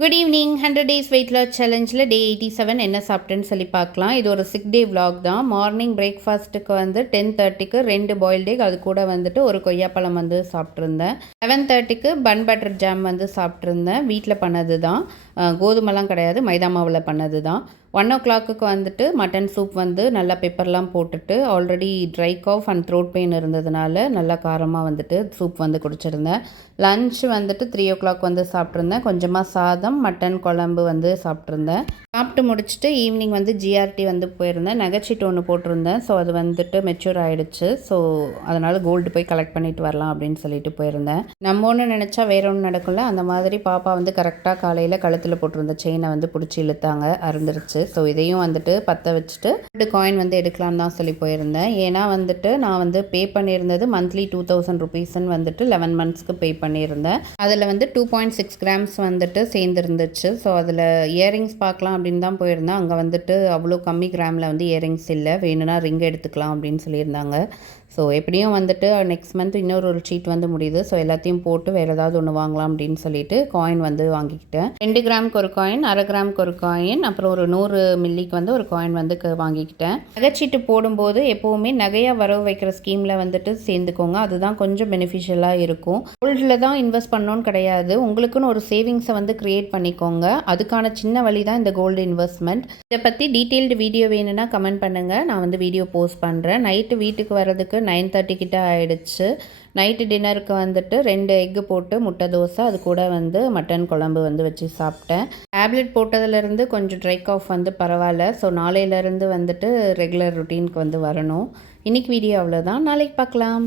Good evening 100 days weight loss சேலஞ்சில் day 87 என்ன சாப்பிட்டேன்னு சொல்லி பார்க்கலாம். இது ஒரு 6 டே vlog தான். மார்னிங் பிரேக்ஃபாஸ்ட்டுக்கு வந்து 10:30க்கு 2 பாயில்ட் எக், அது கூட வந்துட்டு ஒரு கொய்யாப்பழம் வந்து சாப்பிட்ருந்தேன். 11:30க்கு பன் பட்டர் ஜாம் வந்து சாப்பிட்ருந்தேன். வீட்டில் பண்ணது தான், கோதுமைலாம் கிடையாது, மைதா மாவில் பண்ணது தான். 1 o'clock வந்துட்டு மட்டன் சூப் வந்து நல்லா பெப்பர்லாம் போட்டுட்டு, already dry cough and throat pain இருந்ததுனால நல்லா காரமாக வந்துட்டு சூப் வந்து குடிச்சிருந்தேன். லன்ச் வந்துட்டு 3 o'clock வந்து சாப்பிட்ருந்தேன். கொஞ்சமாக சாதம், மட்டன் குழம்பு வந்து சாப்பிட்ருந்தேன். சாப்பிட்டு முடிச்சுட்டு ஈவினிங் வந்து ஜிஆர்டி வந்து போயிருந்தேன். நகைச்சீட்டு ஒன்று போட்டிருந்தேன். ஸோ அது வந்துட்டு மெச்சூர் ஆகிடுச்சு. ஸோ அதனால் கோல்டு போய் கலெக்ட் பண்ணிட்டு வரலாம் அப்படின்னு சொல்லிட்டு போயிருந்தேன். நம்ம ஒன்று நினச்சா வேற ஒன்று நடக்கும்ல, அந்த மாதிரி பாப்பா வந்து கரெக்டாக காலையில் கழுத்தில் போட்டிருந்த செயினை வந்து பிடிச்சி இழுத்தாங்க, அருந்துருச்சு. ஸோ இதையும் வந்துட்டு பற்ற வச்சுட்டு காயின் வந்து எடுக்கலான்னு தான் சொல்லி போயிருந்தேன். ஏன்னா வந்துட்டு நான் வந்து பே பண்ணியிருந்தது மந்த்லி 2000 ருபீஸ்ன்னு வந்துட்டு 11 monthsக்கு பே பண்ணியிருந்தேன். அதில் வந்து 2.6 grams வந்துட்டு சேர்ந்துருந்துச்சு. ஸோ அதில் இயரிங்ஸ் பார்க்கலாம் அப்படின்னு தான் போயிருந்தேன். அங்கே வந்துட்டு அவ்வளோ கம்மி கிராமில் வந்து இயரிங்ஸ் இல்லை, வேணும்னா ரிங் எடுத்துக்கலாம் அப்படின்னு சொல்லியிருந்தாங்க. ஸோ எப்படியும் வந்துட்டு நெக்ஸ்ட் மந்த் இன்னொரு சீட் வந்து முடியுது. ஸோ எல்லாத்தையும் போட்டு வேறு ஏதாவது ஒன்று வாங்கலாம் அப்படின்னு சொல்லிட்டு காயின் வந்து வாங்கிக்கிட்டேன். 2 கிராமுக்கு ஒரு காயின், 1/2 கிராமுக்கு ஒரு காயின், அப்புறம் ஒரு 100 மில்லிக்கு வந்து ஒரு காயின் வந்து வாங்கிக்கிட்டேன். நகைச்சீட்டு போடும்போது எப்போவுமே நகையாக வரவு வைக்கிற ஸ்கீமில் வந்துட்டு சேர்ந்துக்கோங்க. அதுதான் கொஞ்சம் பெனிஃபிஷியலாக இருக்கும். கோல்டில் தான் இன்வெஸ்ட் பண்ணணும்னு கிடையாது, உங்களுக்குன்னு ஒரு சேவிங்ஸை வந்து க்ரியேட் பண்ணிக்கோங்க. அதுக்கான சின்ன வழி தான் இந்த கோல்டு இன்வெஸ்ட்மெண்ட். இதை பற்றி டீட்டெயில்டு வீடியோ வேணும்னா கமெண்ட் பண்ணுங்கள், நான் வந்து வீடியோ போஸ்ட் பண்ணுறேன். நைட்டு வீட்டுக்கு வரதுக்கு 9:30 கிட்ட ஆகிடுச்சு. நைட்டு டின்னருக்கு வந்துட்டு 2 எக்கு போட்டு முட்டை தோசை, அது கூட வந்து மட்டன் குழம்பு வந்து வச்சு சாப்பிட்டேன். டேப்லெட் போட்டதுலேருந்து கொஞ்சம் ட்ரை காஃப் வந்து பரவாயில்ல. ஸோ நாளையிலேருந்து வந்துட்டு ரெகுலர் ருட்டீனுக்கு வந்து வரணும். இன்றைக்கி வீடியோ அவ்வளோதான், நாளைக்கு பார்க்கலாம்.